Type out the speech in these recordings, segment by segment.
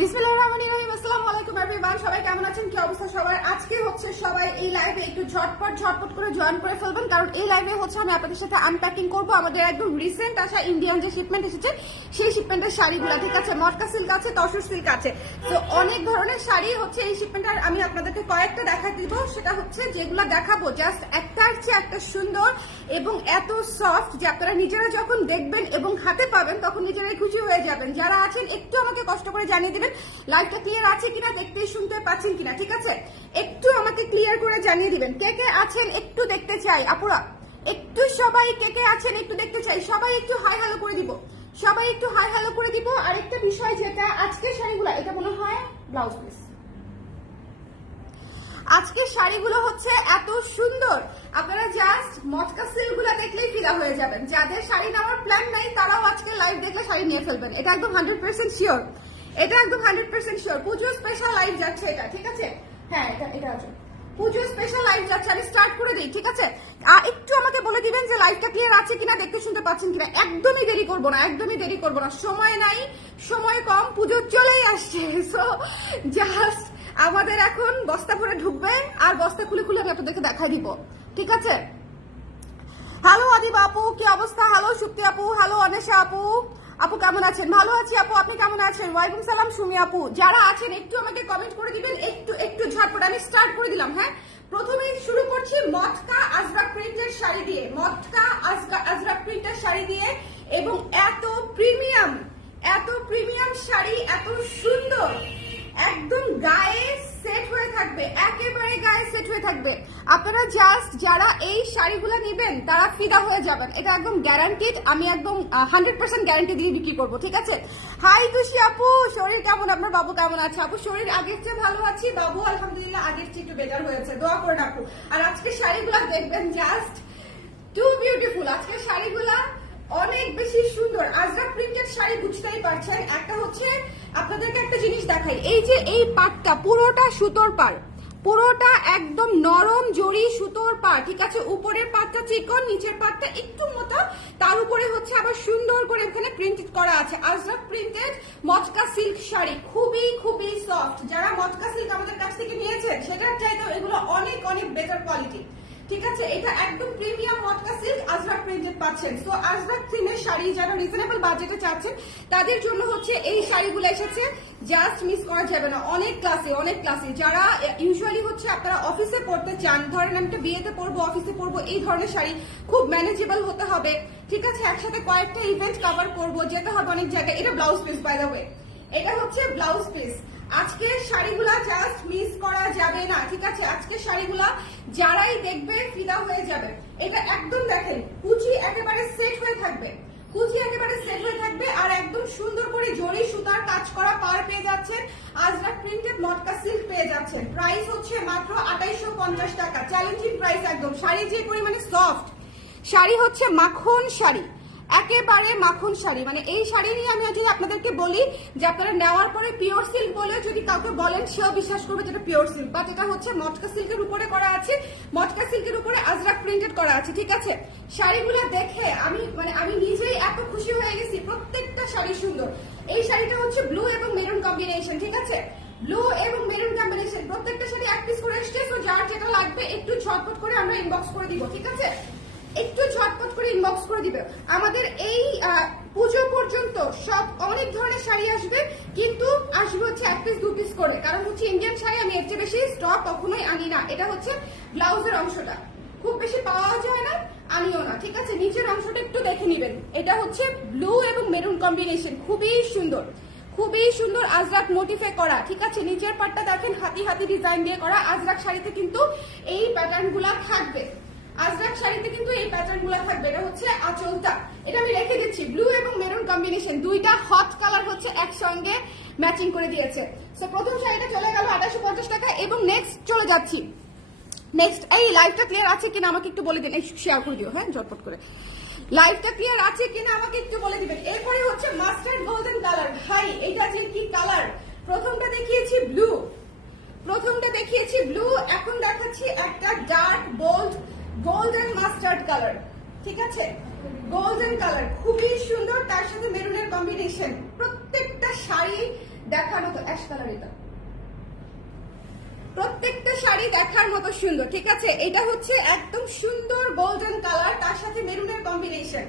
বিসমিল্লাহির রহমানির রহিম সবাই কেমন আছেন? অবস্থা আজকে হচ্ছে সবাই এই লাইভে একটু ঝটপট ঝটপট করে জয়েন করে ফেলবেন, কারণ এই লাইভে হচ্ছে আমি আপনাদের সাথে আনপ্যাকিং আমাদের একদম রিসেন্ট ইন্ডিয়ান যে শিপমেন্ট এসেছে, সেই শিপমেন্টের শাড়িগুলো, ঠিক আছে? সিল্ক আছে, তসর সিল্ক আছে। তো অনেক ধরনের শাড়ি হচ্ছে এই আমি আপনাদেরকে কয়েকটা দেখা দিব। সেটা হচ্ছে যেগুলো দেখাবো জাস্ট একটা সুন্দর এবং এত সফট যে আপনারা নিজেরা যখন দেখবেন এবং হাতে পাবেন, তখন নিজেরাই খুশি হয়ে যাবেন। যারা আছেন, একটু আমাকে কষ্ট করে জানিয়ে দিবেন লাইভটা ক্লিয়ার আছে কিনা দেখতে শুনতে পাচ্ছেন কিনা, ঠিক আছে? একটু আমাকে ক্লিয়ার করে জানিয়ে দিবেন। কে কে আছেন একটু দেখতে চাই, আপুরা। একটু সবাই কে কে আছেন একটু দেখতে চাই। সবাই একটু হাই হ্যালো করে দিব। সবাই একটু হাই হ্যালো করে দিব। আর একটা বিষয় যেটা আজকের শাড়িগুলো, এটা মনে হয় ব্লাউজ পিস আজকের শাড়িগুলো হচ্ছে এত সুন্দর। আপনারা জাস্ট মটকা সিলগুলো দেখলেই ফিদা হয়ে যাবেন। যাদের শাড়ি নেওয়ার প্ল্যান নাই, তারাও আজকে লাইভ দেখলে শাড়ি নিয়ে ফেলবেন। এটা একদম হান্ড্রেড পার্সেন্ট শিওর এটা একদম hundred percent sure Puja special live যাচ্ছে এটা, ঠিক আছে? হ্যাঁ এটা এটা আছে। পুজো স্পেশাল লাইভ যাচ্ছে আমি স্টার্ট করে দিই, ঠিক আছে? একটু আমাকে বলে দিবেন যে লাইভটা ক্লিয়ার আছে কিনা, দেখতে শুনতে পাচ্ছেন কিনা? একদমই দেরি করব না, একদমই দেরি করব না। সময় নাই, সময় কম, পুজো চলেই আসছে। সো জাস্ট আমাদের এখন বস্তা ভরে ঢুকবে, আর বস্তা খুলে খুলে আমি আপনাদেরকে দেখাই দিব, ঠিক আছে? হ্যালো আদিব আপু কি অবস্থা? হ্যালো সুপ্তি আপু হ্যালো অনেশা আপু। আপু, কেমন আছেন? ভালো আছি আপু, আপনি কেমন আছেন? ওয়ালাইকুম সালাম, সুমি আপু। যারা আছেন, একটু আমাকে কমেন্ট করে দিবেন, একটু একটু ঝটপট, আমি স্টার্ট করে দিলাম হ্যাঁ? প্রথমে শুরু করছি মটকা আজরাক প্রিন্টের শাড়ি দিয়ে। মটকা আজরা- প্রিন্টের শাড়ি দিয়ে এবং এত প্রিমিয়াম এত প্রিমিয়াম শাড়ি, এত সুন্দর, একদম গায়ে সেট হয়ে থাকবে, একেবারে গায়ে সেট হয়ে থাকবে। আপনারা জাস্ট যারা এই শাড়িগুলো নেবেন, তারা ফিদা হয়ে যাবেন। এটা একদম গ্যারান্টিড আমি একদম হান্ড্রেড পার্সেন্ট গ্যারান্টি দিয়ে বিক্রি করব, ঠিক আছে? হাই খুশি আপু, শরীর কেমন? আপনার বাবু কেমন আছে? আপু, শরীর আগের চেয়ে ভালো আছি, বাবু আলহামদুলিল্লাহ আগের চেয়ে একটু বেটার হয়েছে। দোয়া করে আপু। আর আজকে শাড়িগুলো দেখবেন জাস্ট টু বিউটিফুল আজকে শাড়িগুলা অনেক বেশি সুন্দর। আজরা প্রিন্টেড শাড়ি বুঝতেই পারছেন। একটা হচ্ছে, আপনাদেরকে একটা জিনিস দেখাই। এই যে এই পাটটা, পুরোটা সুতোর পার পুরোটা একদম নরম, জড়ি, সুতোর পা, ঠিক আছে? উপরের পাটটা চিকন, নিচের পাটটা একটু মতো তার উপরে হচ্ছে আবার সুন্দর করে এখানে প্রিন্টেড করা আছে। আজরা প্রিন্টেড মটকা সিল্ক শাড়ি, খুবই খুবই সফট যারা মটকা সিল্ক আমাদের কাছ থেকে নিয়েছেন, সেটার চাইতেও এগুলো অনেক অনেক বেটার কোয়ালিটি ঠিক আছে, এটা একদম premium matka silk Ajrak printed পাচ্ছেন। সো আজরাক থিমের শাড়ি যারা রিজনেবল বাজেটে চাচ্ছেন, তাদের জন্য হচ্ছে এই শাড়িগুলো এসেছে। জাস্ট মিস করা যাবে না। অনেক ক্লাসে অনেক ক্লাসে যারা ইউজুয়ালি হচ্ছে আপনারা অফিসে পড়তে চান, ধরেন আমি বিয়েতে পড়ব অফিসে পড়ব, এই ধরনের শাড়ি, খুব ম্যানেজেবল হতে হবে। ঠিক আছে, একসাথে কয়েকটা ইভেন্ট কভার করব, যেতে হবে অনেক জায়গায়। এটা blouse piece by the way এটা হচ্ছে ব্লাউজ পিস আজকের শাড়িগুলা জাস্ট মিস করা যাবে না, ঠিক আছে? আজকের শাড়িগুলা যারাই দেখবে ফিদা হয়ে যাবে। এটা একদম দেখেন, কুচি একেবারে সেট হয়ে থাকবে। কুচি একেবারে সেট হয়ে থাকবে আর একদম সুন্দর করে জরি সুতার কাজ করা পার পেয়ে যাচ্ছেন। আজরা প্রিন্টেড মটকা সিল্ক পেয়ে যাচ্ছেন। প্রাইস হচ্ছে মাত্র আঠাইশো পঞ্চাশ টাকা। চ্যালেঞ্জিং প্রাইস একদম। শাড়ি যে পরিমাণে সফট শাড়ি হচ্ছে মাখন শাড়ি। একেবারে মাখন শাড়ি। মানে এই শাড়ি নিয়ে আমি যদি আপনাদেরকে বলি যে আপনারা নেওয়ার পরে পিওর সিল্ক বলে যদি কাউকে বলেন, সেও বিশ্বাস করবে যেটা পিওর সিল্ক বা যেটা হচ্ছে মটকা সিল্কের উপরে করা আছে। মটকা সিল্কের উপরে আজরাক প্রিন্টেড করা আছে, ঠিক আছে? শাড়িগুলো দেখে আমি মানে আমি নিজেই এত খুশি হয়ে গেছি, প্রত্যেকটা শাড়ি সুন্দর। এই শাড়িটা হচ্ছে ব্লু এবং মেরুন কম্বিনেশন ঠিক আছে? ব্লু এবং মেরুন কম্বিনেশন প্রত্যেকটা শাড়ি এক পিস করে এসছে তো যার যেটা লাগবে একটু ঝটপট করে আমরা ইনবক্স করে দিব, ঠিক আছে? একটু ঝটপট করে ইনবক্স করে দিবে। আমাদের এই পুজো পর্যন্ত সব অনেক ধরনের শাড়ি আসবে, কিন্তু আসবে হচ্ছে এক পিস দু পিস করলে। কারণ হচ্ছে ইন্ডিয়ান শাড়ি আমি এর চেয়ে বেশি স্টক কখনোই আনি না। এটা হচ্ছে ব্লাউজের অংশটা। খুব বেশি পাওয়া যায় না, আনিও না, ঠিক আছে? নিচের অংশটা একটু দেখে নিবেন। এটা হচ্ছে ব্লু এবং মেরুন কম্বিনেশন খুবই সুন্দর। খুবই সুন্দর আজরাক মোটিফে করা, ঠিক আছে? নিচের পাটটা দেখেন, হাতি হাতি ডিজাইন দিয়ে করা আজরাক শাড়িতে কিন্তু এই প্যাটার্নগুলা থাকবে। আজরাক শাড়িতে কিন্তু এই প্যাটার্নগুলা থাকবে। এটা হচ্ছে আঁচলটা। এটা আমি রেখে দিচ্ছি। ব্লু এবং মেরুন কম্বিনেশন দুইটা হট কালার হচ্ছে একসঙ্গে ম্যাচিং করে দিয়েছে। তো প্রথম শাড়িটা চলে গেল আঠাশো পঞ্চাশ টাকা এবং নেক্সট চলে যাচ্ছি। নেক্সট এই লাইভটা ক্লিয়ার আছে কিনা আমাকে একটু বলে দিন। এই শেয়ার করে দিও হ্যাঁ? ঝটপট করে। লাইভটা ক্লিয়ার আছে কিনা আমাকে একটু বলে দিবেন। এরপরে হচ্ছে মাস্টার্ড গোল্ডেন কালার ভাই, এটা যে কি কালার প্রথমটা দেখিয়েছি ব্লু প্রথমটা দেখিয়েছি ব্লু এখন দেখাচ্ছি একটা dark bold golden mustard colour ঠিক আছে? গোল্ডেন কালার খুবই সুন্দর, তার সাথে মেরুনের কম্বিনেশন প্রত্যেকটা শাড়ি দেখার মতো অ্যাশ কালার এটা প্রত্যেকটা শাড়ি দেখার মতো সুন্দর, ঠিক আছে? এটা হচ্ছে একদম সুন্দর গোল্ডেন কালার তার সাথে মেরুনের কম্বিনেশন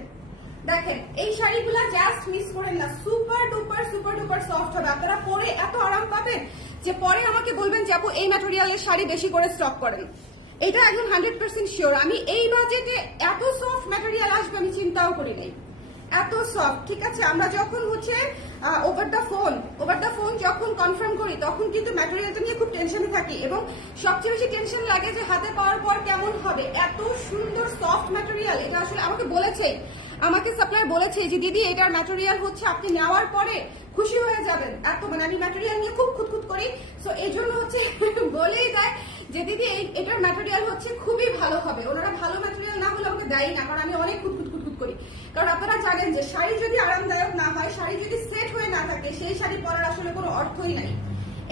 দেখেন, এই শাড়িগুলো জাস্ট মিস করেন না। Super duper super duper soft হবে। আপনারা পরে এত আরাম পাবেন যে পরে আমাকে বলবেন যে আপু, এই ম্যাটেরিয়ালের শাড়ি বেশি করে স্টক করেন। এটা একদম হান্ড্রেড পার্সেন্ট শিওর আমি এই বাজেটে এত সফট ম্যাটেরিয়াল আসবে, আমি চিন্তাও করি নাই। এত সফট ঠিক আছে? আমরা যখন হচ্ছে over the phone over the phone যখন কনফার্ম করি, তখন কিন্তু ম্যাটেরিয়ালটা নিয়ে খুব টেনশনে থাকি এবং সবচেয়ে বেশি টেনশন লাগে যে হাতে পাওয়ার পর কেমন হবে। এত সুন্দর সফট ম্যাটেরিয়াল এটা আসলে আমাকে বলেছে, আমাকে সাপ্লাই বলেছে যে, দিদি, এটার ম্যাটেরিয়াল হচ্ছে আপনি নেওয়ার পরে খুশি হয়ে যাবেন। এত মানে আমি ম্যাটেরিয়াল নিয়ে খুব খুঁতখুত করি। সো এই জন্য হচ্ছে বলেই দেয় যে, দিদি এটার ম্যাটেরিয়াল হচ্ছে খুবই ভালো হবে। ওনারা ভালো ম্যাটেরিয়াল না হলে আমাকে দেয় না, কারণ আমি অনেক খুঁতখুত খুঁতখুত করি। কারণ আপনারা জানেন যে, শাড়ি যদি আরামদায়ক না হয়, শাড়ি যদি সেট হয়ে না থাকে, সেই শাড়ি পরার আসলে কোনো অর্থই নাই।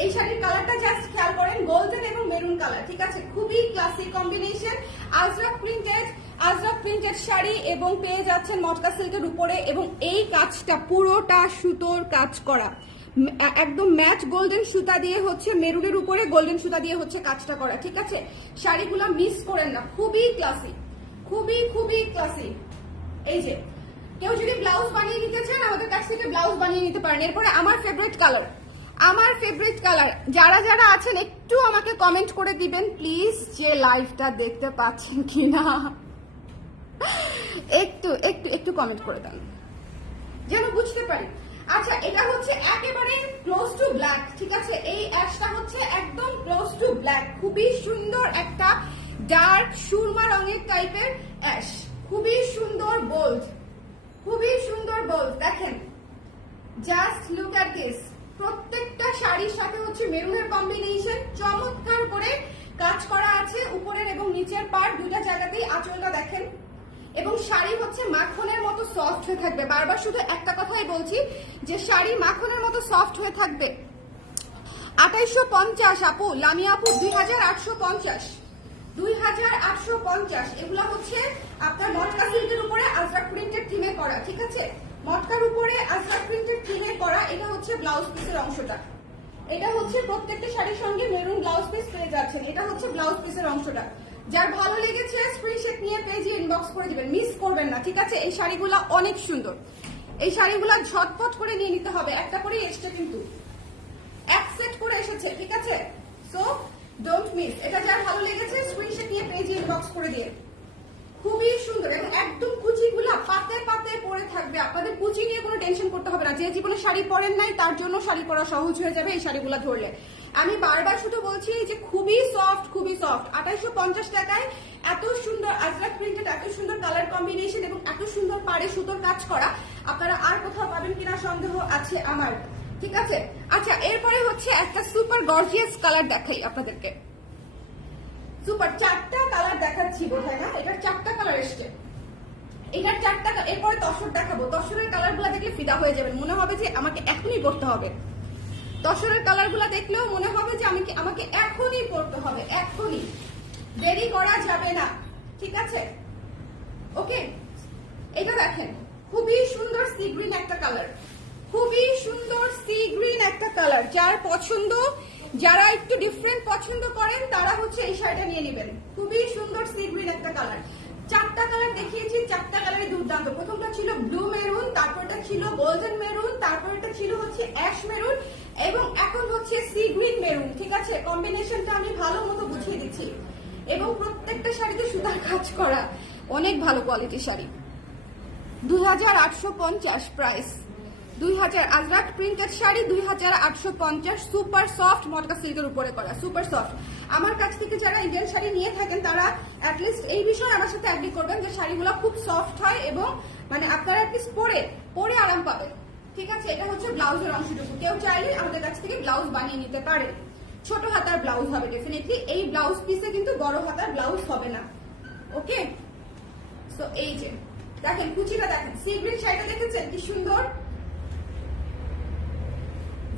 এই শাড়ির কালারটা জাস্ট খেয়াল করেন গোল্ডেন এবং মেরুন কালার ঠিক আছে? খুবই classic combination Ajrak printed Ajrak printed sari এবং পেয়ে যাচ্ছেন মটকা সিল্কের উপরে এবং এই কাজটা পুরোটা সুতোর কাজ করা। একদম ম্যাচ গোল্ডেন সুতা দিয়ে হচ্ছে, মেরুনের উপরে গোল্ডেন সুতা দিয়ে হচ্ছে কাজটা করা, ঠিক আছে? শাড়িগুলো মিস করেন না, খুবই ক্লাসিক খুবই খুবই ক্লাসিক এই যে, কেউ যদি ব্লাউজ বানিয়ে নিতে চান, আমাদের কাছ থেকে ব্লাউজ বানিয়ে নিতে পারেন। এরপরে আমার ফেভারিট কালার আমার ফেভারিট কালার যারা যারা আছেন, একটু আমাকে কমেন্ট করে দিবেন প্লিজ যে লাইভটা দেখতে পাচ্ছেন কিনা। একটু একটু একটু কমেন্ট করে দেন। যেন বুঝতে পারি। আচ্ছা এটা হচ্ছে একেবারে ক্লোজ টু ব্ল্যাক ঠিক আছে? এই অ্যাশটা হচ্ছে একদম ক্লোজ টু ব্ল্যাক খুবই সুন্দর একটা ডার্ক সুরমা রঙের টাইপের অ্যাশ। খুবই সুন্দর বোল্ড খুবই সুন্দর বোল্ড দেখেন জাস্ট লুক অ্যাট দিস প্রত্যেকটা শাড়ির সাথে হচ্ছে মেরুনের কম্বিনেশন চমৎকার করে কাজ করা আছে উপরের এবং নিচের পার্ট দুটা জায়গাতেই আঁচলটা দেখেন। এবং শাড়ি হচ্ছে মাখনের মতো সফট হয়ে থাকবে। বারবার শুধু একটা কথাই বলছি যে শাড়ি মাখনের মতো সফট হয়ে থাকবে। আঠাইশো পঞ্চাশ আপু লামিয়া আপু, দুই হাজার আটশো পঞ্চাশ। দুই হাজার আটশো পঞ্চাশ, এগুলো হচ্ছে আপনার মটকা সিল্কের উপরে আজরাক প্রিন্টের থিমে করা, ঠিক আছে? মটকার উপরে আজরাক প্রিন্টের থিমে করা, এটা হচ্ছে ব্লাউজ পিসের অংশটা। এটা হচ্ছে প্রত্যেকটা শাড়ির সঙ্গে মেরুন ব্লাউজ পিস পেয়ে যাচ্ছেন, এটা হচ্ছে ব্লাউজ পিসের অংশটা। যার ভালো লেগেছে স্ক্রিনশট নিয়ে পেজে ইনবক্স করে দিবেন। মিস করবেন না, ঠিক আছে? এই শাড়িগুলো অনেক সুন্দর। এই শাড়িগুলো ঝটপট করে নিয়ে নিতে হবে। একটা করে এসছে কিন্তু। এক সেট করে এসেছে, ঠিক আছে? সো ডোন্ট মিস এটা যার ভালো লেগেছে স্ক্রিনশট নিয়ে পেজে ইনবক্স করে দিয়ে। খুবই সুন্দর এবং একদম কুচিগুলা পাতে পাতে পরে থাকবে। আপনাদের কুচি নিয়ে কোনো টেনশন করতে হবে না। যে জীবনে শাড়ি পরেন নাই, তার জন্য শাড়ি পরা সহজ হয়ে যাবে এই শাড়িগুলো ধরলে। আমি বারবার শুধু বলছি যে খুবই সফট খুবই সফট আঠাইশো পঞ্চাশ টাকায় এত সুন্দর আজরাক প্রিন্টেড এত সুন্দর কালার কম্বিনেশন এবং এত সুন্দর পাড়ে সুতোর কাজ করা, আপনারা আর কোথাও পাবেন কিনা সন্দেহ আছে আমার। ঠিক আছে? আচ্ছা এরপরে হচ্ছে একটা সুপার গর্জিয়াস কালার দেখাই আপনাদেরকে। সুপার চারটা কালার দেখাচ্ছি বোধহয় না এটার চারটা কালার এসছে। এটার চারটা এরপরে তসর দেখাবো। তসরের কালারগুলা দেখলে ফিদা হয়ে যাবেন। মনে হবে যে আমাকে এখনই করতে হবে। তসরের কালারগুলা দেখলেও মনে হবে যে আমি আমাকে এখনই পড়তে হবে, এখনই। দেরি করা যাবে না, ঠিক আছে? ওকে এটা দেখেন। খুবই সুন্দর সি গ্রিন একটা কালার। খুবই সুন্দর সি গ্রিন একটা কালার। যার পছন্দ, যারা একটু ডিফারেন্ট পছন্দ করেন, তারা হচ্ছে এই শাড়িটা নিয়ে নেবেন। খুবই সুন্দর সি গ্রিন একটা কালার। চারটা কালার দেখিয়েছি, চারটা কালারই দুর্দান্ত। প্রথমটা ছিল ব্লু মেরুন তারপরটা ছিল গোল্ডেন মেরুন তারপরটা ছিল হচ্ছে অ্যাশ মেরুন এবং এখন হচ্ছে সি গ্রিন মেরুন ঠিক আছে? কম্বিনেশনটা আমি ভালো মতো বুঝিয়ে দিচ্ছি। এবং প্রত্যেকটা শাড়িতে সুতার কাজ করা অনেক ভালো কোয়ালিটির শাড়ি। দুই হাজার আটশো পঞ্চাশ প্রাইস দুই হাজার আজরাক প্রিন্টেড শাড়ি দুই হাজার আটশো পঞ্চাশ সুপার সফট মটকা সিল্কের উপরে করা সুপার সফট আমার কাছ থেকে যারা ইন্ডিয়ান শাড়ি নিয়ে থাকেন, তারা অ্যাটলিস্ট এই বিষয়ে আমার সাথে অ্যাগ্রি করবেন যে শাড়িগুলো খুব সফট হয় এবং মানে আপনারা অ্যাটলিস্ট পরে পরে আরাম পাবেন। ঠিক আছে? এটা হচ্ছে ব্লাউজের অংশটুকু কেউ চাইলে আমাদের কাছ থেকে ব্লাউজ বানিয়ে নিতে পারে। ছোট হাতার ব্লাউজ হবে ডেফিনেটলি এই ব্লাউজ পিসে কিন্তু বড় হাতার ব্লাউজ হবে না। ওকে? সো এই যে, দেখেন, কুচিটা দেখেন। সি শাড়িটা দেখেছেন? কি সুন্দর?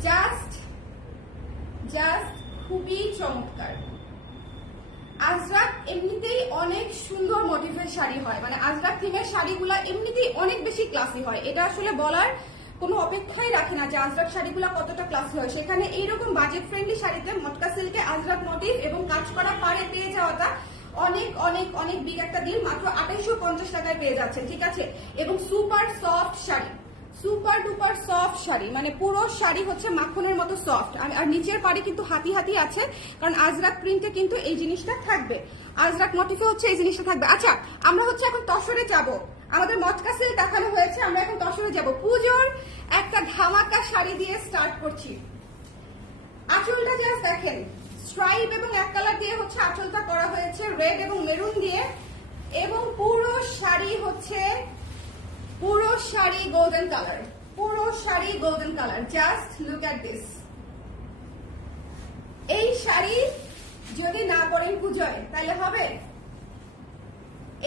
জাস্ট জাস্ট খুবই চমৎকার। আজরাক এমনিতেই অনেক সুন্দর মোটিভের শাড়ি হয়। মানে আজরাক থিমের শাড়িগুলা এমনিতেই অনেক বেশি ক্লাসি হয়। এটা আসলে বলার কোনো অপেক্ষাই রাখে না যে আজরাক শাড়িগুলো কতটা ক্লাসি হয়। সেখানে এইরকম বাজেট ফ্রেন্ডলি শাড়িতে মটকা সিল্কে আজরাক মোটিভ এবং কাজ করা পারে পেয়ে যাওয়াটা অনেক অনেক অনেক বিগ একটা দিন মাত্র আঠাইশো পঞ্চাশ টাকায় পেয়ে যাচ্ছেন। ঠিক আছে? এবং super soft sari. Super duper soft sari মানে পুরো শাড়ি হচ্ছে মাখনের মতো সফট। আর নিচের পাড়ে কিন্তু হাতি হাতি আছে, কারণ আজরাক প্রিন্টে কিন্তু এই জিনিসটা থাকবে। আজরাক মোটিফে হচ্ছে এই জিনিসটা থাকবে। আচ্ছা আমরা হচ্ছে এখন তসরে যাব। আমাদের মটকা সেল দেখানো হয়েছে, আমরা এখন তসরে যাব। পুজোর একটা ধামাকা শাড়ি দিয়ে স্টার্ট করছি। আঁচলটা জাস্ট দেখেন। স্ট্রাইপ এবং এক কালার দিয়ে হচ্ছে আঁচলটা করা হয়েছে রেড এবং মেরুন দিয়ে। এবং পুরো শাড়ি হচ্ছে পুরো শাড়ি গোল্ডেন কালার পুরো sari golden colour just look at this এই শাড়ি যদি না পরেন পুজোয় তাহলে হবে?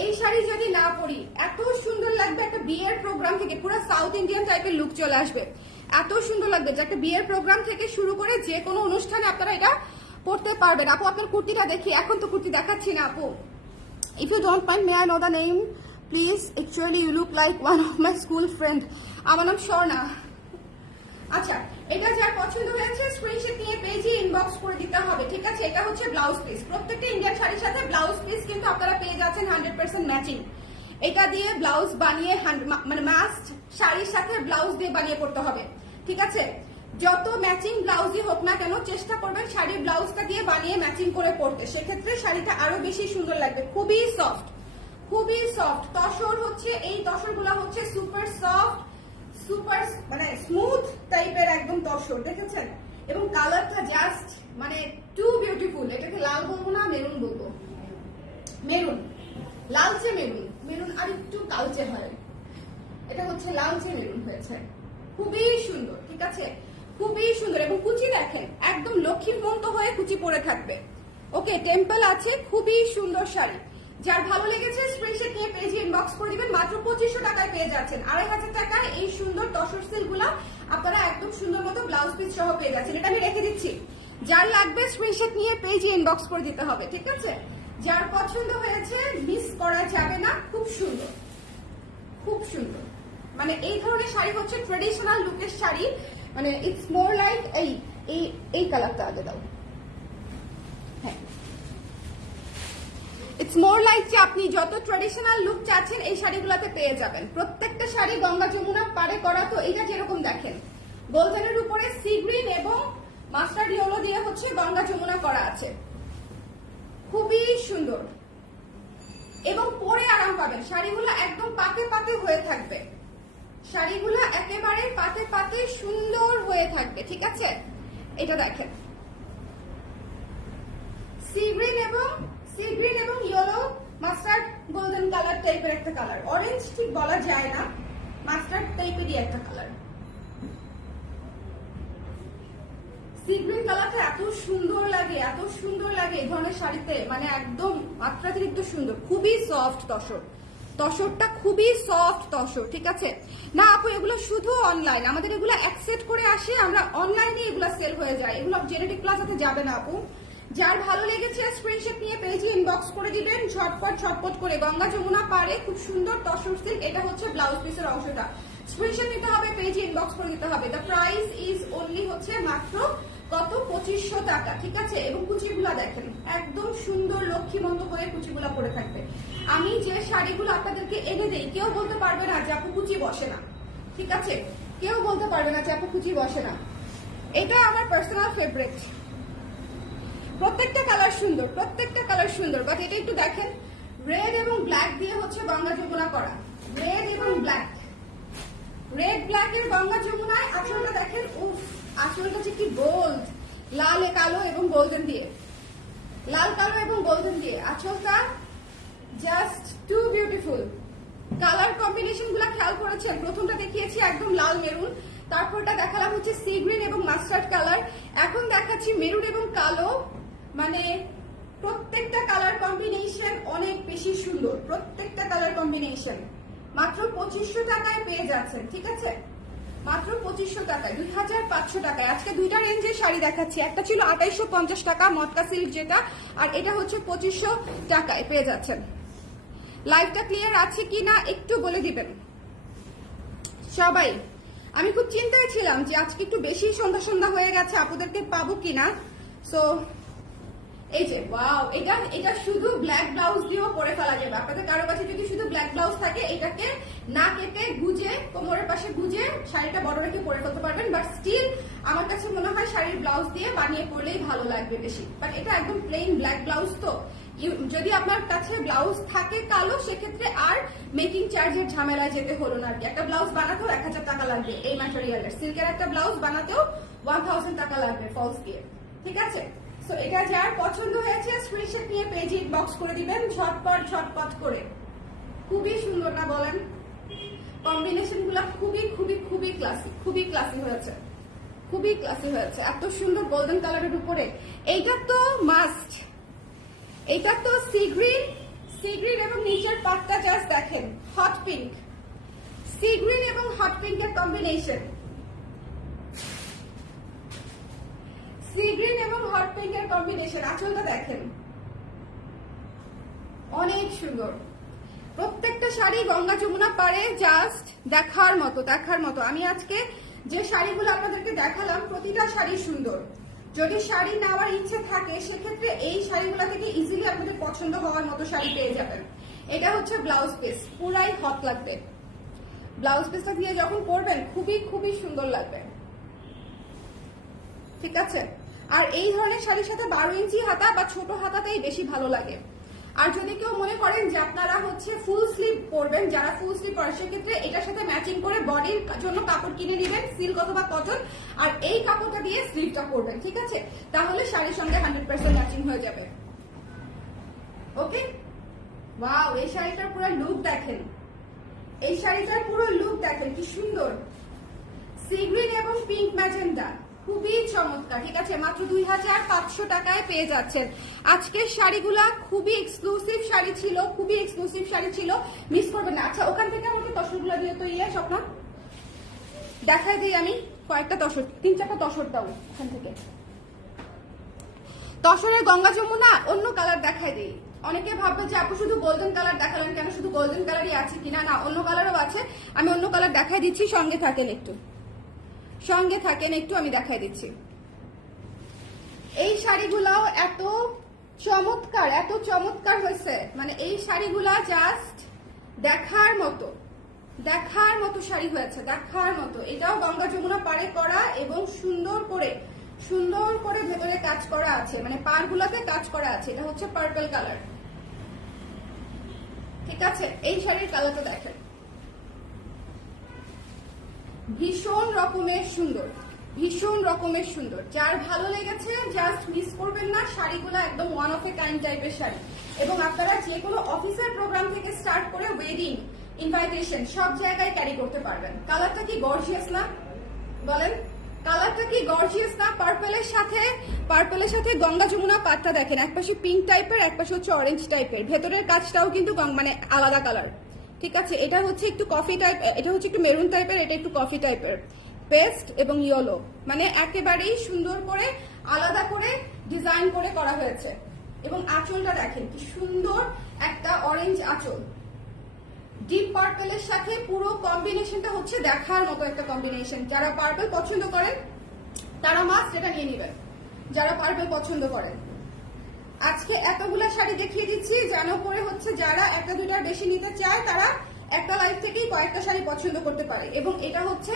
এই শাড়ি যদি না পরি এত সুন্দর লাগবে একটা বিয়ের প্রোগ্রাম থেকে পুরো সাউথ ইন্ডিয়ান টাইপের লুক চলে আসবে। এত সুন্দর লাগবে যে একটা বিয়ের প্রোগ্রাম থেকে শুরু করে যে কোনো অনুষ্ঠানে আপনারা এটা পড়তে পারবেন। আপু আপনার কুর্তিটা দেখি এখন তো কুর্তি দেখাচ্ছি না আপু। If you don't mind, may I know the name? Please, actually you look like one of my school friend. আমার নাম স্বর্ণা। আচ্ছা এটা যার পছন্দ হয়েছে স্ক্রিনশট নিয়ে পেজে ইনবক্স করে দিতে হবে ঠিক আছে? এটা হচ্ছে ব্লাউজ পিস প্রত্যেকটা ইন্ডিয়ান শাড়ির সাথে ব্লাউজ পিস কিন্তু আপনারা পেয়ে যাচ্ছেন হান্ড্রেড পার্সেন্ট ম্যাচিং এটা দিয়ে ব্লাউজ বানিয়ে মানে মাস্ট শাড়ির সাথে ব্লাউজ দিয়ে বানিয়ে করতে হবে ঠিক আছে? যত ম্যাচিং ব্লাউজই হোক না কেন চেষ্টা করবেন শাড়ির ব্লাউজটা দিয়ে বানিয়ে ম্যাচিং করে পরতে। সেক্ষেত্রে শাড়িটা আরও বেশি সুন্দর লাগবে খুবই সফট খুবই সফট তসর হচ্ছে, এই তসরগুলো হচ্ছে সুপার সফট সুপার মানে স্মুথ টাইপের একদম তসর, দেখেছেন? এবং কালারটা জাস্ট মানে টু বিউটিফুল এটাকে লাল বলব না, মেরুন বলব। মেরুন। লালচে মেরুন। মেরুন আর একটু কালচে হয়। এটা হচ্ছে লালচে মেরুন হয়েছে। খুবই সুন্দর, ঠিক আছে? খুবই সুন্দর। এবং কুচি দেখেন, একদম লক্ষ্মীর মতো হয়ে কুচি পরে থাকবে। ওকে, টেম্পল আছে, খুবই সুন্দর শাড়ি। যার ভালো লেগেছে স্ক্রিনশট নিয়ে পেজে ইনবক্স করে দিবেন। মাত্র পঁচিশশো টাকায় পেয়ে যাচ্ছেন। আড়াই হাজার টাকায় এই সুন্দর তসর সিলগুলা আপনারা একদম সুন্দর মতো ব্লাউজ পিস সহ পেয়ে যাচ্ছেন। এটা আমি রেখে দিচ্ছি। যার লাগবে স্ক্রিনশট নিয়ে পেজে ইনবক্স করে দিতে হবে, ঠিক আছে? যার পছন্দ হয়েছে মিস করা যাবে না। খুব সুন্দর। খুব সুন্দর। মানে এই ধরনের শাড়ি হচ্ছে ট্রেডিশনাল লুকের শাড়ি। মানে ইটস মোর লাইক এই এই কালারটা আগে দাও। হ্যাঁ। ইটস মোর লাইক যে আপনি যত ট্রেডিশনাল লুক চাচ্ছেন, এই শাড়িগুলোতে পেয়ে যাবেন। প্রত্যেকটা শাড়ি গঙ্গা যমুনা পারে করা, তো এটা যেরকম দেখেন। গোল্ডেনের উপরে সি গ্রিন এবং মাস্টার্ড ইয়েলো দিয়ে হচ্ছে গঙ্গা যমুনা করা আছে। খুবই সুন্দর। এবং পরে আরাম পাবেন। শাড়িগুলো একদম পাতে পাতে হয়ে থাকবে। শাড়িগুলো একেবারে পাতে পাতে সুন্দর হয়ে থাকবে, ঠিক আছে? এটা দেখেন। সি গ্রিন এবং সি গ্রিন এবং ইয়েলো মাস্টার্ড গোল্ডেন কালার টাইপের একটা কালার অরেঞ্জ ঠিক বলা যায় না মাস্টার্ড টাইপেরই একটা কালার সি গ্রিন কালারটা এত সুন্দর লাগে, এত সুন্দর লাগে এই ধরনের শাড়িতে মানে একদম মাত্রাতিরিক্ত সুন্দর, খুবই সফট তসর। তসরটা খুবই সফট তসর, ঠিক আছে? না, আপু, এগুলো শুধু অনলাইন আমাদের এগুলো অ্যাকসেপ্ট করে আসে, আমরা অনলাইনে এগুলো সেল হয়ে যায়। এগুলো জেনেটিক প্লাজাতে যাবে না, আপু। যার ভালো লেগেছে স্ক্রিনশট নিয়ে পেজে ইনবক্স করে দিবেন। ঝটপট ঝটপট করে। গঙ্গা যমুনা পারে খুব সুন্দর তসর সিল্ক এটা হচ্ছে ব্লাউজ পিসের অংশটা। স্ক্রিনশট নিতে হবে পেজে ইনবক্স করে দিতে হবে। দ্য প্রাইস ইজ অনলি হচ্ছে মাত্র কত? পঁচিশশো টাকা, ঠিক আছে? এবং কুচিগুলা দেখেন, একদম সুন্দর লক্ষ্মীমন্ত হয়ে কুচিগুলা পরে থাকবে। আমি যে শাড়িগুলো আপনাদেরকে এনে দেই, কেউ বলতে পারবে না যে আপু কুচি বসে না, ঠিক আছে? কেউ বলতে পারবে না যে আপু কুচি বসে না। এটা আমার পার্সোনাল ফেভারিট প্রত্যেকটা কালার সুন্দর, প্রত্যেকটা কালার সুন্দর। বাট এটা একটু দেখেন রেড এবং ব্ল্যাক দিয়ে হচ্ছে গঙ্গা যমুনা করা। রেড এবং ব্ল্যাক রেড ব্ল্যাক এর গঙ্গা যমুনায় আঁচলটা দেখেন, উফ হচ্ছে কি গোল্ড লাল কালো এবং গোল্ডেন দিয়ে। লাল, কালো এবং গোল্ডেন দিয়ে। আঁচলটা জাস্ট টু বিউটিফুল কালার কম্বিনেশনগুলা খেয়াল করেছেন? প্রথমটা দেখিয়েছি একদম লাল মেরুন, তারপরটা দেখালাম হচ্ছে সি গ্রিন এবং মাস্টার্ড কালার এখন দেখাচ্ছি মেরুন এবং কালো মানে প্রত্যেকটা কালার কম্বিনেশন অনেক বেশি সুন্দর, প্রত্যেকটা কালার কম্বিনেশন মাত্র পঁচিশশো টাকায় পেয়ে যাচ্ছেন, ঠিক আছে? মাত্র পঁচিশশো টাকায়, দুই হাজার পাঁচশো টাকায়। আজকে দুইটা রেঞ্জের শাড়ি দেখাচ্ছি, একটা ছিল আঠাইশো পঞ্চাশ টাকা, মটকা সিল্ক যেটা, আর এটা হচ্ছে পঁচিশশো টাকায় পেয়ে যাচ্ছেন। লাইভটা ক্লিয়ার আছে কি না একটু বলে দিবেন? সবাই, আমি খুব চিন্তায় ছিলাম যে আজকে একটু বেশি সন্ধ্যা সন্ধ্যা হয়ে গেছে, আপুদেরকে পাবো কিনা? সো এই যে ওয়াও এটা এটা শুধু ব্ল্যাক ব্লাউজ দিয়েও পরে ফেলা যাবে। আপনাদের কারও কাছে যদি শুধু ব্ল্যাক ব্লাউজ থাকে, এটাকে না কেটে গুজে, কোমরের পাশে গুজে শাড়িটা বড় রেখে পরে ফেলতে পারবেন বাট স্টিল আমার কাছে মনে হয় শাড়ির ব্লাউজ দিয়ে বানিয়ে পরলেই ভালো লাগবে বেশি। বাট এটা একদম প্লেন ব্ল্যাক ব্লাউজ তো। যদি আপনার কাছে ব্লাউজ থাকে কালো, সেক্ষেত্রে আর মেকিং চার্জের ঝামেলায় যেতে হলো না আর কি। একটা ব্লাউজ বানাতেও এক হাজার টাকা লাগবে এই ম্যাটেরিয়ালের সিল্কের একটা ব্লাউজ বানাতেও ওয়ান থাউজেন্ড টাকা লাগবে ফলস দিয়ে। ঠিক আছে? সো এটা যার পছন্দ হয়েছে স্ক্রিনশট নিয়ে পেজে ইনবক্স করে দিবেন, ঝটপট ঝটপট করে। খুবই সুন্দর না বলেন? কম্বিনেশনগুলো খুবই খুবই খুবই ক্লাসি খুবই ক্লাসি হয়েছে। খুবই ক্লাসি হয়েছে। এত সুন্দর গোল্ডেন কালারের উপরে। এইটা তো মাস্ট এইটা তো সি গ্রিন এবং নিচের পাটটা জাস্ট দেখেন। হট পিঙ্ক সি গ্রিন এবং হট পিঙ্কের কম্বিনেশন সি গ্রিন এবং হট পিঙ্কের কম্বিনেশন আঁচলটা দেখেন। অনেক সুন্দর। প্রত্যেকটা শাড়ি গঙ্গা যমুনা পারে জাস্ট দেখার মতো দেখার মতো। আমি আজকে যে শাড়িগুলো আপনাদেরকে দেখালাম, প্রতিটা শাড়ি সুন্দর। যদি শাড়ি নেওয়ার ইচ্ছে থাকে, সেক্ষেত্রে এই শাড়িগুলো থেকে ইজিলি আপনাদের পছন্দ হওয়ার মতো শাড়ি পেয়ে যাবেন। এটা হচ্ছে ব্লাউজ পিস পুরাই হট লাগবে। ব্লাউজ পিসটা দিয়ে যখন পরবেন, খুবই খুবই সুন্দর লাগবে। ঠিক আছে? আর এই ধরনের শাড়ির সাথে বারো ইঞ্চি হাতা বা ছোট হাতাতেই বেশি ভালো লাগে। আর যদি কেউ মনে করেন যে আপনারা হচ্ছে ফুল স্লিভ পরবেন, যারা ফুল স্লিভ পরেন, সেক্ষেত্রে এটার সাথে ম্যাচিং করে বডির জন্য কাপড় কিনে নেবেন সিল্ক অথবা কটন আর এই কাপড়টা দিয়ে স্লিভটা পরবেন, ঠিক আছে? তাহলে শাড়ির সঙ্গে হান্ড্রেড পার্সেন্ট ম্যাচিং হয়ে যাবে। ওকে ওয়াও এই শাড়িটার পুরো লুক দেখেন। এই শাড়িটার পুরো লুক দেখেন, কি সুন্দর। সি গ্রিন এবং পিঙ্ক ম্যাজেন্ডা খুবই চমৎকার। ঠিক আছে, মাত্র দুই হাজার পাঁচশো টাকায় পেয়ে যাচ্ছেন। আজকের শাড়িগুলা খুবই এক্সক্লুসিভ শাড়ি ছিল, খুবই এক্সক্লুসিভ শাড়ি ছিল। মিস করবেন না। আচ্ছা ওখান থেকে আমাকে তসরগুলো দিয়ে তো ইয়ে স্বপ্না? দেখাই দিই আমি। কয়েকটা তসর, তিন চারটা তসর দাও ওখান থেকে। তসরের গঙ্গা যমুনা, অন্য কালার দেখাই দিই। অনেকে ভাববে যে আপু শুধু গোল্ডেন কালার দেখালেন কেন? শুধু গোল্ডেন কালারই আছে কিনা? না, অন্য কালারও আছে। আমি অন্য কালার দেখাই দিচ্ছি, সঙ্গে থাকেন একটু। সঙ্গে থাকেন, একটু আমি দেখাই দিচ্ছি। এই শাড়িগুলাও এত চমৎকার এত চমৎকার হয়েছে। মানে এই শাড়িগুলা জাস্ট দেখার মতো দেখার মতো শাড়ি হয়েছে, দেখার মতো। এটাও গঙ্গা যমুনা পাড়ে করা এবং সুন্দর করে সুন্দর করে ভেতরে কাজ করা আছে। মানে পাড়গুলাতে কাজ করা আছে। এটা হচ্ছে পার্পল কালার ঠিক আছে? এই শাড়ির কালারটা দেখেন। ভীষণ রকমের সুন্দর, ভীষণ রকমের সুন্দর। যার ভালো লেগেছে জাস্ট মিস করবেন না, শাড়িগুলো একদম ওয়ান অফ এ কাইন্ড টাইপের শাড়ি। এবং আপনারা যে কোনো অফিসের প্রোগ্রাম থেকে স্টার্ট করে ওয়েডিং ইনভাইটেশন সব জায়গায় ক্যারি করতে পারবেন। কালারটা কি গর্জিয়াস না? বলেন। কালারটা কি গর্জিয়াস না? পার্পলের সাথে পার্পলের সাথে গঙ্গা যমুনা পাটটা দেখেন। একপাশে পিঙ্ক টাইপের একপাশে হচ্ছে অরেঞ্জ টাইপের ভেতরের কাজটাও কিন্তু মানে আলাদা কালার ঠিক আছে, এটা হচ্ছে একটু কফি টাইপ এটা হচ্ছে একটু মেরুন টাইপের এটা একটু কফি টাইপের পেস্ট এবং ইয়েলো মানে একেবারেই সুন্দর করে, আলাদা করে ডিজাইন করে করা হয়েছে। এবং আঁচলটা দেখেন, কি সুন্দর একটা অরেঞ্জ আঁচল। ডিপ পার্পেলের সাথে পুরো কম্বিনেশনটা হচ্ছে দেখার মতো একটা কম্বিনেশন যারা পার্পল পছন্দ করেন, তারা মাস্ট এটা নিয়ে নেবেন। যারা পার্পল পছন্দ করেন। আজকে এতগুলা শাড়ি দেখিয়ে দিচ্ছি, যেন করে হচ্ছে যারা একটা দুইটার বেশি নিতে চায়, তারা একটা লাইফ থেকেই কয়েকটা শাড়ি পছন্দ করতে পারে। এবং এটা হচ্ছে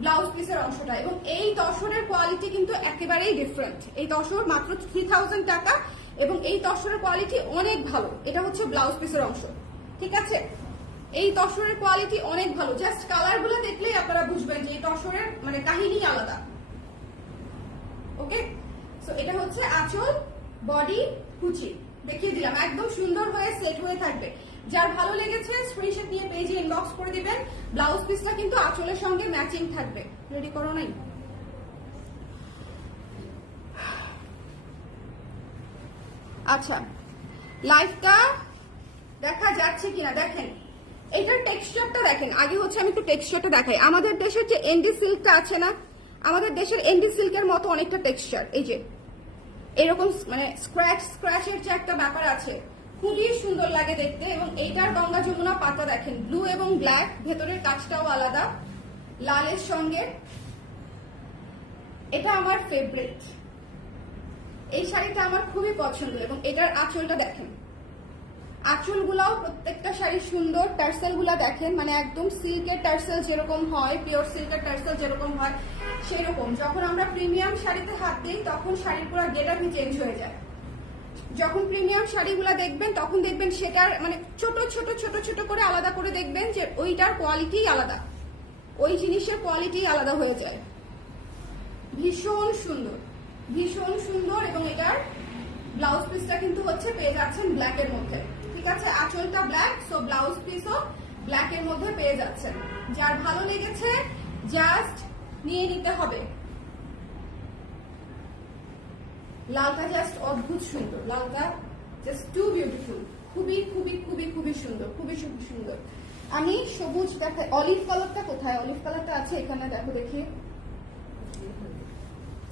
ব্লাউজ পিসের অংশটা। এবং এই তসরের কোয়ালিটি কিন্তু একেবারেই ডিফারেন্ট এই তসর মাত্র থ্রি থাউজেন্ড টাকা, এবং এই তসরের কোয়ালিটি অনেক ভালো। এটা হচ্ছে ব্লাউজ পিসের অংশ। ঠিক আছে? এই তসরের কোয়ালিটি অনেক ভালো। জাস্ট কালারগুলো দেখলেই আপনারা বুঝবেন যে এই তসরের মানে কাহিনী আলাদা। ওকে সো এটা হচ্ছে আঁচল। বডি কুচি। দেখিয়ে দিলাম, একদম সুন্দর হয়ে সেট হয়ে থাকবে। যার ভালো লেগেছে স্ক্রিনশট নিয়ে পেজে ইনবক্স করে দিবেন। ব্লাউজ পিসটা কিন্তু আঁচলের সঙ্গে ম্যাচিং থাকবে। রেডি করো নাই? আচ্ছা লাইফটা দেখা যাচ্ছে কিনা? দেখেন, এটার টেক্সচারটা দেখেন। আগে হচ্ছে আমি একটু টেক্সচারটা দেখাই। আমাদের দেশের যে এন্ডি সিল্কটা আছে না, আমাদের দেশের এন্ডি সিল্কের মতো অনেকটা টেক্সচার এই যে এরকম মানে স্ক্র্যাচ স্ক্র্যাচের যে একটা ব্যাপার আছে, খুবই সুন্দর লাগে দেখতে এবং এইটার গঙ্গা যমুনা পাতা দেখেন। ব্লু এবং ব্ল্যাক ভেতরের কাজটাও আলাদা, লালের সঙ্গে। এটা আমার ফেভারিট এই শাড়িটা আমার খুবই পছন্দ এবং এটার আঁচলটা দেখেন। আঁচলগুলাও প্রত্যেকটা শাড়ি সুন্দর টার্সেলগুলা দেখেন মানে একদম সিল্কের টার্সেল যেরকম হয়, পিওর সিল্কের টার্সেল যেরকম হয় সেরকম যখন আমরা প্রিমিয়াম শাড়িতে হাত দিই, তখন শাড়ির পুরো গেটআপই চেঞ্জ হয়ে যায়। যখন প্রিমিয়াম শাড়িগুলা দেখবেন, তখন দেখবেন সেটার মানে ছোট ছোট ছোট ছোট করে আলাদা করে দেখবেন যে ওইটার কোয়ালিটি আলাদা। ওই জিনিসের কোয়ালিটি আলাদা হয়ে যায়। ভীষণ সুন্দর। ভীষণ সুন্দর এবং এটার ব্লাউজ পিসটা কিন্তু হচ্ছে, পেয়ে যাচ্ছেন ব্ল্যাক এর মধ্যে। আছে আঁচলটা ব্ল্যাক সো ব্লাউজ পিসও ব্ল্যাক এর মধ্যে পেয়ে যাচ্ছেন। যার ভালো লেগেছে জাস্ট নিয়ে নিতে হবে। লালটা জাস্ট অদ্ভুত সুন্দর। লালটা জাস্ট টু বিউটিফুল খুবই খুবই খুবই খুবই সুন্দর, খুবই খুবই সুন্দর। আমি সবুজ দেখা অলিভ কালারটা কোথায়? অলিভ কালারটা আছে এখানে, দেখো দেখি।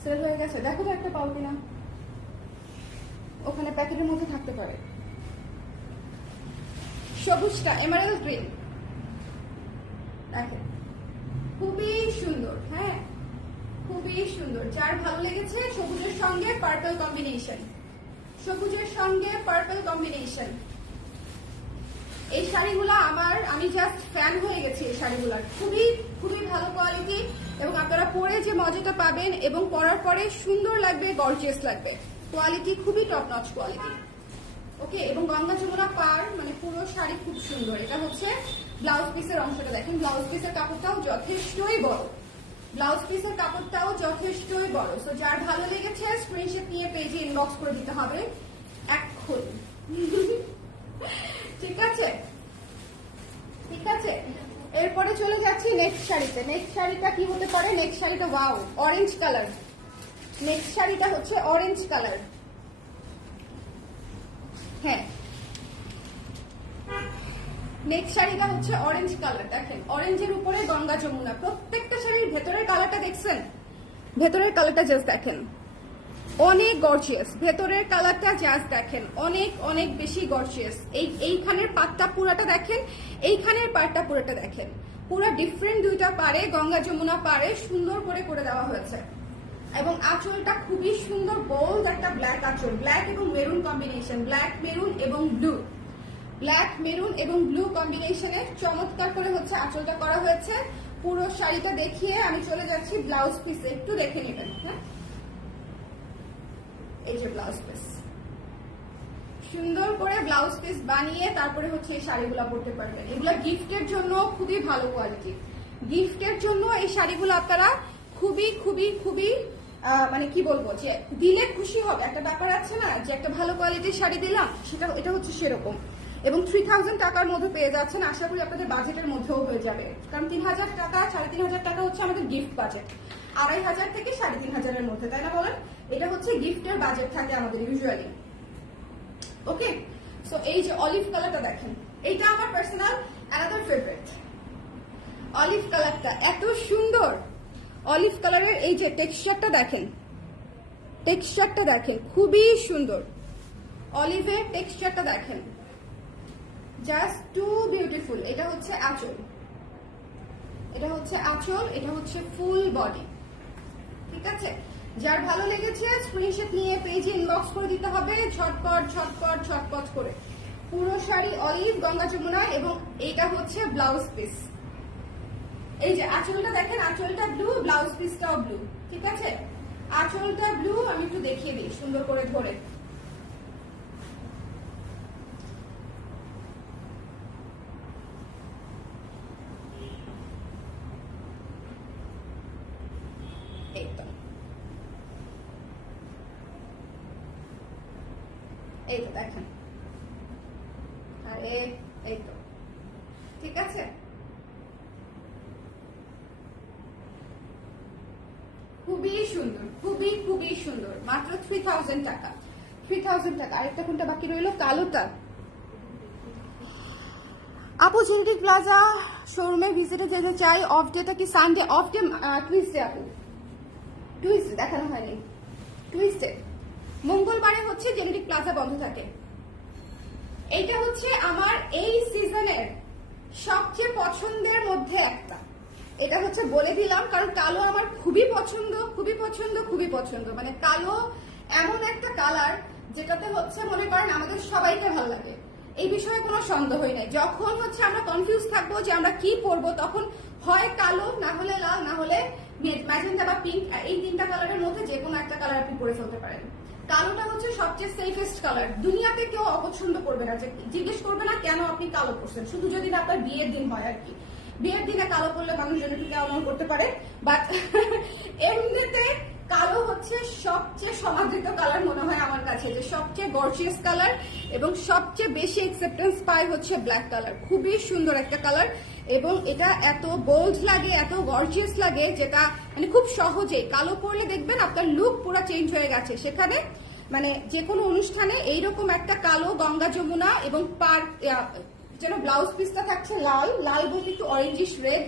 সেল হয়ে গেছে। দেখো তো একটা পাও কিনা। ওখানে প্যাকেটের মধ্যে থাকতে পারে। সবুজটা এমারেল গ্রিন দেখেন, খুবই সুন্দর হ্যাঁ? খুবই সুন্দর। যার ভালো লেগেছে সবুজের সঙ্গে পার্পল কম্বিনেশন সবুজের সঙ্গে পার্পল কম্বিনেশন এই শাড়িগুলো আমার, আমি জাস্ট ফ্যান হয়ে গেছি এই শাড়িগুলোর। খুবই খুবই ভালো কোয়ালিটি এবং আপনারা পরে যে মজাটা পাবেন এবং পরার পরে সুন্দর লাগবে গর্জিয়াস লাগবে। কোয়ালিটি খুবই টপ নচ কোয়ালিটি ওকে, এবং গঙ্গা যমুনা পার মানে পুরো শাড়ি খুব সুন্দর। এটা হচ্ছে ব্লাউজ পিসের অংশটা। দেখেন ব্লাউজ পিসের কাপড়টাও যথেষ্টই বড়। ব্লাউজ পিসের কাপড়টাও যথেষ্টই বড়। সো যার ভালো লেগেছে স্ক্রিনশট নিয়ে পেজে ইনবক্স করে দিতে হবে। এখন ঠিক আছে? ঠিক আছে? এরপরে চলে যাচ্ছি নেক্সট শাড়িতে। নেক্সট শাড়িটা কি হতে পারে? নেক্সট শাড়িটা ওয়াও অরেঞ্জ কালার নেক্সট শাড়িটা হচ্ছে অরেঞ্জ কালার হ্যাঁ। নেক্সট শাড়িটা হচ্ছে অরেঞ্জ কালার দেখেন অরেঞ্জের উপরে গঙ্গা যমুনা। প্রত্যেকটা শাড়ির ভেতরের কালারটা দেখছেন? ভেতরের কালারটা জাস্ট দেখেন। অনেক গর্জিয়াস ভেতরের কালারটা জাস্ট দেখেন। অনেক অনেক বেশি গর্জিয়াস এই, এইখানের পাটটা পুরাটা দেখেন, এইখানের পাটটা পুরোটা দেখেন। পুরো ডিফারেন্ট দুইটা পারে গঙ্গা যমুনা পারে সুন্দর করে করে দেওয়া হয়েছে। এবং আঁচলটা খুবই সুন্দর বোল্ড একটা ব্ল্যাক আঁচল। ব্ল্যাক এবং মেরুন কম্বিনেশন ব্ল্যাক মেরুন এবং ব্লু ব্ল্যাক মেরুন এবং ব্লু কম্বিনেশনে চমৎকার করে হচ্ছে আঁচলটা করা হয়েছে। পুরো শাড়িটা দেখিয়ে আমি চলে যাচ্ছি ব্লাউজ পিসে একটু দেখে নেবেন হ্যাঁ? এই যে ব্লাউজ পিস সুন্দর করে ব্লাউজ পিস বানিয়ে তারপরে হচ্ছে এই শাড়িগুলো পরতে পারবেন। এগুলো গিফটের জন্য খুবই ভালো কোয়ালিটি গিফটের জন্য এই শাড়িগুলো আপনারা খুবই খুবই খুবই মানে কি বলব যে দিলে খুশি হবে। একটা ব্যাপার আছে না, যে একটা ভালো কোয়ালিটির শাড়ি দিলাম, সেটা, এটা হচ্ছে সেরকম। এবং থ্রি থাউজেন্ড টাকার মধ্যে পেয়ে যাচ্ছেন, আশা করি আপনাদের বাজেটের মধ্যেও হয়ে যাবে। কারণ তিন হাজার টাকা, সাড়ে তিন হাজার টাকা হচ্ছে আমাদের গিফট বাজেট আড়াই হাজার থেকে সাড়ে তিন হাজারের মধ্যে, তাই না বলেন? এটা হচ্ছে গিফটের বাজেট থাকে আমাদের ইউজুয়ালি ওকে সো এই যে অলিভ কালারটা দেখেন, এইটা আমার পার্সোনাল অ্যানাদার ফেভারিট অলিভ কালারটা এত সুন্দর অলিভ কালারের এই যে টেক্সচারটা দেখেন টেক্সচারটা দেখেন, খুবই সুন্দর। অলিভের টেক্সচারটা দেখেন। জাস্ট টু বিউটিফুল এটা হচ্ছে আঁচল। এটা হচ্ছে আঁচল, এটা হচ্ছে ফুল বডি। ঠিক আছে? যার ভালো লেগেছে স্ক্রিনশট নিয়ে পেজে ইনবক্স করে দিতে হবে, ঝটপট ঝটপট ঝটপট করে। পুরো শাড়ি অলিভ, গঙ্গা যমুনা এবং এটা হচ্ছে ব্লাউজ পিস এই যে আঁচলটা দেখেন, আঁচলটা ব্লু ব্লাউজ পিসটাও ব্লু ঠিক আছে? আঁচলটা ব্লু আমি একটু দেখিয়ে দিই, সুন্দর করে ধরে। এই তো দেখেন। আরে এই তো ঠিক আছে খুবই সুন্দর খুবই সুন্দর, মাত্র থ্রি থাউজেন্ড টাকা। থ্রি থাউজেন্ড টাকা। আরেকটা কোনটা বাকি রইল? কালোটা। আপু ঝিলটি প্লাজা শোরুমে ভিজিটে যেতে চাই। অফ ডেটা কি সানডে অফ ডে টুইসডে আপু। টুইসডে দেখানো হয়নি। টুইসডে মঙ্গলবারে হচ্ছে জেনেটিক প্লাজা বন্ধ থাকে। এইটা হচ্ছে আমার এই সিজনের সবচেয়ে পছন্দের মধ্যে একটা। এটা হচ্ছে বলে দিলাম, কারণ কালো আমার খুবই পছন্দ খুবই পছন্দ খুবই পছন্দ। মানে কালো এমন একটা কালার যেটাতে হচ্ছে মনে করেন আমাদের সবাইকে ভালো লাগে। এই বিষয়ে কোনো সন্দেহই নাই। যখন হচ্ছে আমরা কনফিউজ থাকব যে আমরা কি পরবো, তখন হয় কালো, না হলে লাল, না হলে ম্যাজেন্টা বা পিঙ্ক এই তিনটা কালারের মধ্যে যে কোনো একটা কালার আপনি পরে ফেলতে পারেন। কালোটা হচ্ছে সবচেয়ে সেফেস্ট কালার দুনিয়াতে কেউ অপছন্দ করবে না। যে জিজ্ঞেস করবে না, কেন আপনি কালো করছেন শুধু যদি না আপনার বিয়ের দিন হয় আর কি। বিয়ের দিনে কালো পরলে মানুষজন একটু কেমন করতে পারে। বাট এমনিতে কালো হচ্ছে সবচেয়ে সমাদৃত কালার মনে হয় আমার কাছে যে সবচেয়ে গর্জিয়াস কালার এবং সবচেয়ে বেশি অ্যাকসেপ্টেন্স পায় হচ্ছে ব্ল্যাক কালার খুবই সুন্দর একটা কালার এবং এটা এত বোল্ড লাগে এত গর্জিয়াস লাগে যেটা মানে খুব সহজে কালো পরলে দেখবেন আপনার লুক পুরো চেঞ্জ হয়ে গেছে। সেখানে মানে যে কোনো অনুষ্ঠানে এইরকম একটা কালো গঙ্গা যমুনা এবং পার আহ, যেন ব্লাউজ পিসটা থাকছে লাল লাল বলতে একটু অরেঞ্জিশ রেড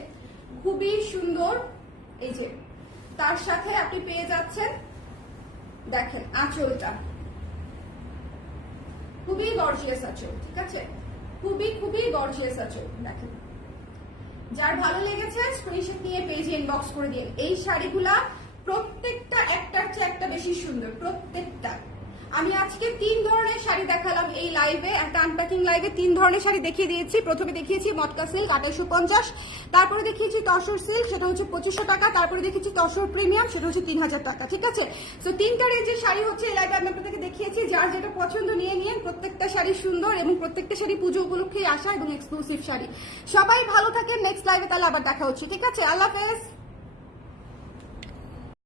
খুবই সুন্দর। এই যে, তার সাথে আপনি পেয়ে যাচ্ছেন, দেখেন আঁচলটা। খুবই গর্জিয়াস আঁচল, ঠিক আছে? খুবই খুবই গর্জিয়াস আঁচল, দেখেন। যার ভালো লেগেছে স্ক্রিনশট নিয়ে পেজে ইনবক্স করে দিন। এই শাড়িগুলা প্রত্যেকটা একটার চেয়ে একটা বেশি সুন্দর, প্রত্যেকটা। আমি আজকে তিন ধরনের শাড়ি দেখালাম এই লাইভে একটা আনপ্যাকিং লাইভে তিন ধরনের শাড়ি দেখিয়ে দিয়েছি। প্রথমে দেখিয়েছি মটকা সিল্ক আঠাইশো পঞ্চাশ। তারপরে দেখিয়েছি তসর সিল্ক সেটা হচ্ছে পঁচিশশো টাকা। তারপরে দেখিয়েছি তসর প্রিমিয়াম সেটা হচ্ছে তিন হাজার টাকা, ঠিক আছে? তো তিনটা রেঞ্জের শাড়ি হচ্ছে এই লাইভে আমি আপনাদেরকে দেখিয়েছি। যার যেটা পছন্দ নিয়ে নিয়ে প্রত্যেকটা শাড়ি সুন্দর এবং প্রত্যেকটা শাড়ি পুজো উপলক্ষে আসা এবং এক্সক্লুসিভ শাড়ি। সবাই ভালো থাকেন নেক্সট লাইভে তাহলে আবার দেখা হচ্ছে, ঠিক আছে? আল্লাহ হাফেজ।